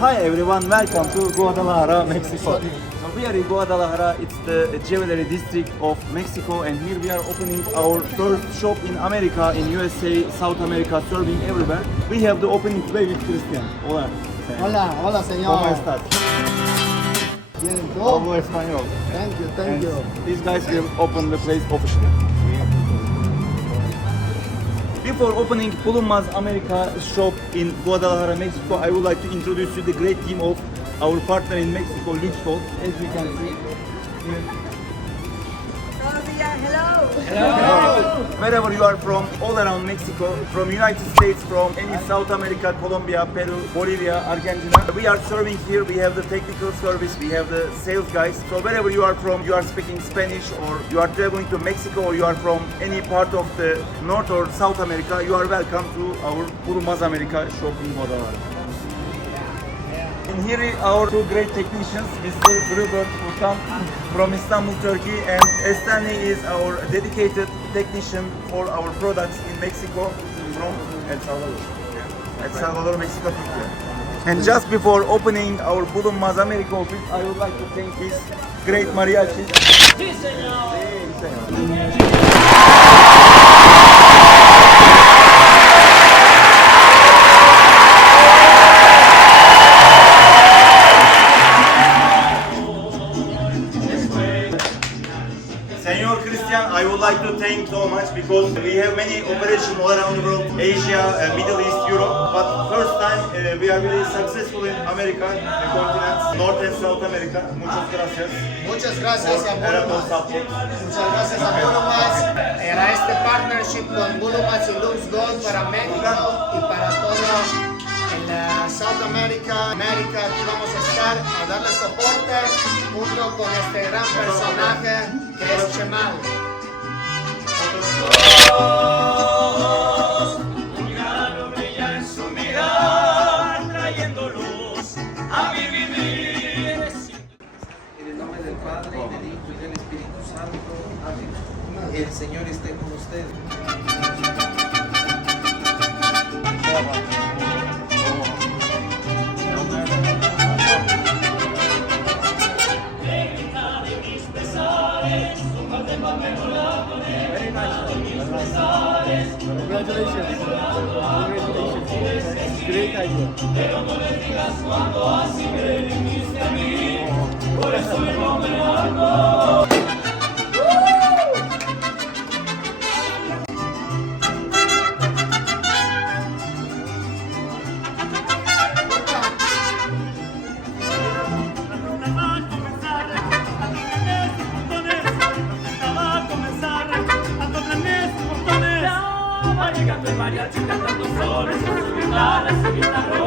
Hi everyone, welcome to Guadalajara, Mexico. So we are in Guadalajara, it's the jewelry district of Mexico, and here we are opening our first shop in America, in USA, South America, serving everywhere. We have the opening today with Cristian. Hola. Hola, hola señor. ¿Cómo estás? Bien, ¿tú? Hablo español. Thank you. These guys will open the place officially. Before opening Bulunmaz America shop in Guadalajara, Mexico, I would like to introduce you the great team of our partner in Mexico, Lux Gold. As you can see here. Hello. Wherever you are from, all around Mexico, from United States, from any South America, Colombia, Peru, Bolivia, Argentina, we are serving here. We have the technical service, we have the sales guys. So wherever you are from, you are speaking Spanish, or you are traveling to Mexico, or you are from any part of the North or South America, you are welcome to our Bulunmaz America shop in Guadalajara. And here are our two great technicians, Mr. Gruber from Istanbul, Turkey, and Este is our dedicated technician for our products in Mexico from El Salvador. El Salvador, Mexico, Turkey. And just before opening our Bulunmaz America office, I would like to thank this great mariachi. Sí, señor. Sí, señor. I would like to thank so much because we have many operations all around the world, Asia, Middle East, Europe. But first time we are really successful in America, the continents, North and South America. Muchas gracias. Muchas gracias a Bulunmaz. Muchas gracias a Bulunmaz. Era este partnership con Bulunmaz y Lux Gold para México y para todo en South America. Aquí vamos a estar a darle soporte junto con este gran personaje que es Chemal. Un gallo brilla en su mirar, trayendo luz a mi vivir. En el nombre del Padre, y del Hijo y del Espíritu Santo. Amén. El Señor esté con ustedes. Great idea. Pero no le digas cuando así me dijiste a mí, por eso no me levanto. Llegando el mariachi cantando soles con sus guitarras y guitarras.